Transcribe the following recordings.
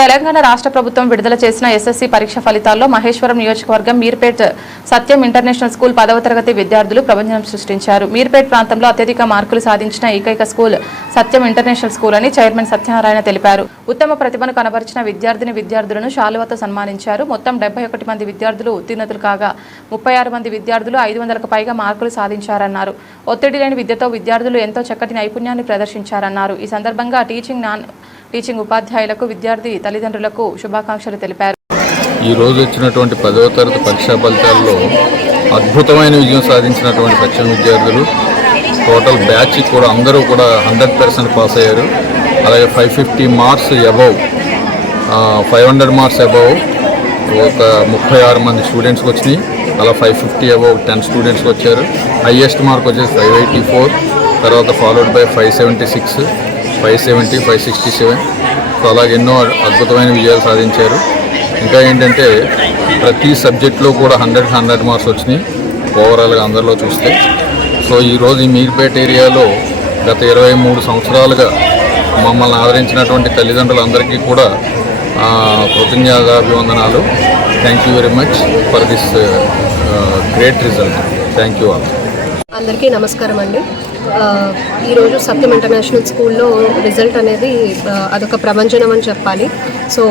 తెలంగాణ రాష్ట్ర ప్రభుత్వం విడుదల చేసిన ఎస్ఎస్సీ పరీక్ష ఫలితాల్లో మహేశ్వరం నియోజకవర్గం మీర్పేట్ సత్యం ఇంటర్నేషనల్ స్కూల్ 10వ తరగతి విద్యార్థులు ప్రపంచం సృష్టించారు. మీర్పేట్ ప్రాంతంలో అత్యధిక మార్కులు సాధించిన ఏకైక స్కూల్ సత్యం ఇంటర్నేషనల్ స్కూల్ అని చైర్మన్ సత్యనారాయణ తెలిపారు. ఉత్తమ ప్రతిభను కనబరిచిన విద్యార్థులను శాలువాతో సన్మానించారు. మొత్తం 71 మంది విద్యార్థులు ఉత్తీర్ణులు కాగా 36 మంది విద్యార్థులు 500కు పైగా మార్కులు సాధించారన్నారు. ఒత్తిడి లేని విద్యతో విద్యార్థులు ఎంతో చక్కటి నైపుణ్యాన్ని ప్రదర్శించారన్నారు. ఈ సందర్భంగా టీచింగ్ ఉపాధ్యాయులకు విద్యార్థి తల్లిదండ్రులకు శుభాకాంక్షలు తెలిపారు. ఈ రోజు వచ్చినటువంటి 10వ తరగతి పరీక్షా ఫలితాల్లో అద్భుతమైన విజయం సాధించినటువంటి సత్యం విద్యార్థులు టోటల్ బ్యాచ్ కూడా అందరూ కూడా 100% పాస్ అయ్యారు. అలాగే 550 మార్క్స్ అబౌవ్ 500 మార్క్స్ అబౌవ్ ఒక 36 మంది స్టూడెంట్స్కి వచ్చినాయి. అలా 550 అబౌవ్ 10 స్టూడెంట్స్కి వచ్చారు. హైయెస్ట్ మార్క్ వచ్చేసి 584, తర్వాత ఫాలోడ్ బై 576, 570, 567. సో అలాగే ఎన్నో అద్భుతమైన విజయాలు సాధించారు. ఇంకా ఏంటంటే ప్రతి సబ్జెక్ట్లో కూడా 100 మార్క్స్ వచ్చినాయి ఓవరాల్గా అందరిలో చూస్తే. సో ఈరోజు ఈ మీర్పేట ఏరియాలో గత 23 సంవత్సరాలుగా మమ్మల్ని ఆదరించినటువంటి తల్లిదండ్రులందరికీ కూడా కృతజ్ఞతాభివందనాలు. Thank you very much for this great result. Thank you all. అందరికీ నమస్కారం అండి. ఈరోజు సత్యం ఇంటర్నేషనల్ స్కూల్లో రిజల్ట్ అనేది అదొక ప్రభంజనం అని చెప్పాలి. సో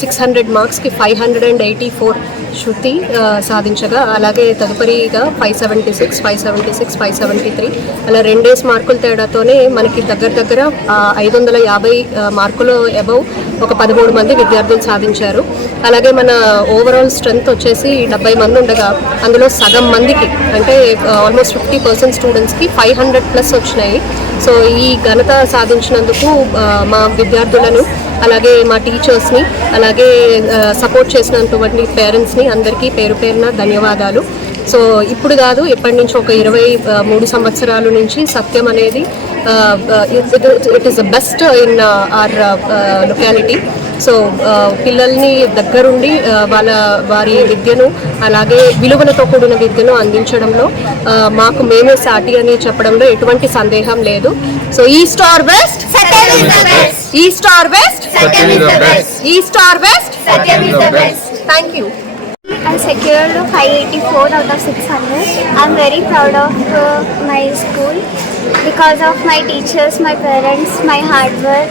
600 మార్క్స్కి 584 శృతి సాధించగా, అలాగే తదుపరిగా 576, 573 అలా 2 మార్కుల తేడాతోనే మనకి దగ్గర 550 మార్కులు అబౌవ్ ఒక 13 మంది విద్యార్థులు సాధించారు. అలాగే మన ఓవరాల్ స్ట్రెంత్ వచ్చేసి 70 మంది ఉండగా అందులో సగం మందికి అంటే ఆల్మోస్ట్ 50% స్టూడెంట్స్కి 500+ వచ్చినాయి. సో ఈ ఘనత సాధించినందుకు మా విద్యార్థులను, అలాగే మా టీచర్స్ని, అలాగే సపోర్ట్ చేసినటువంటి పేరెంట్స్ని అందరికీ పేరు పేరున ధన్యవాదాలు. సో ఇప్పుడు కాదు, ఎప్పటి నుంచి ఒక 23 సంవత్సరాల నుంచి సత్యం అనేది it is the best in our locality. So పిల్లల్ని దగ్గరుండి వారి విద్యను, అలాగే విలువలతో కూడిన విద్యను అందించడంలో మాకు మేమే సాటి అని చెప్పడంలో ఎటువంటి సందేహం లేదు. So east or west, east or west, east or west. Thank you. I secured 584 out of 600. I'm very proud of my school because of my teachers, my parents, my hard work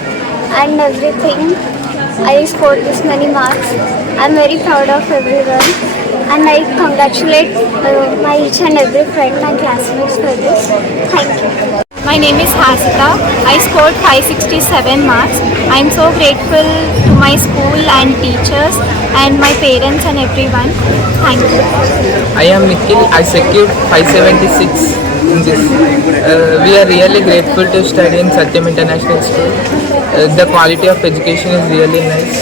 and everything. I scored this many marks. I'm very proud of everyone and I congratulate my each and every friend and classmates for this. Thank you. My name is Hasita. I scored 567 marks. I am so grateful to my school and teachers and my parents and everyone. Thank you. I am Nikhil. I secured 576 in this. We are really grateful to study in Satyam International School. The quality of education is really nice.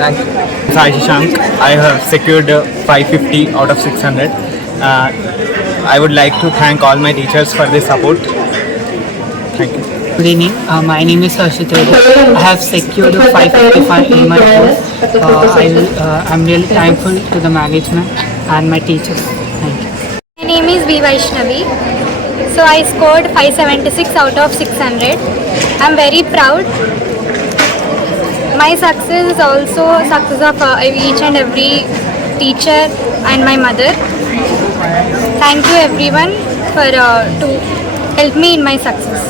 Thank you. Hi Shank. I have secured 550 out of 600. I would like to thank all my teachers for their support. Thank you. Good evening. My name is Harshit Reddy. I have secured 555 in my course. I'm really thankful to the management and my teachers. Thank you. My name is V. Vaishnavi. So I scored 576 out of 600. I'm very proud. My success is also success of each and every teacher and my mother. Thank you everyone for to help me in my success.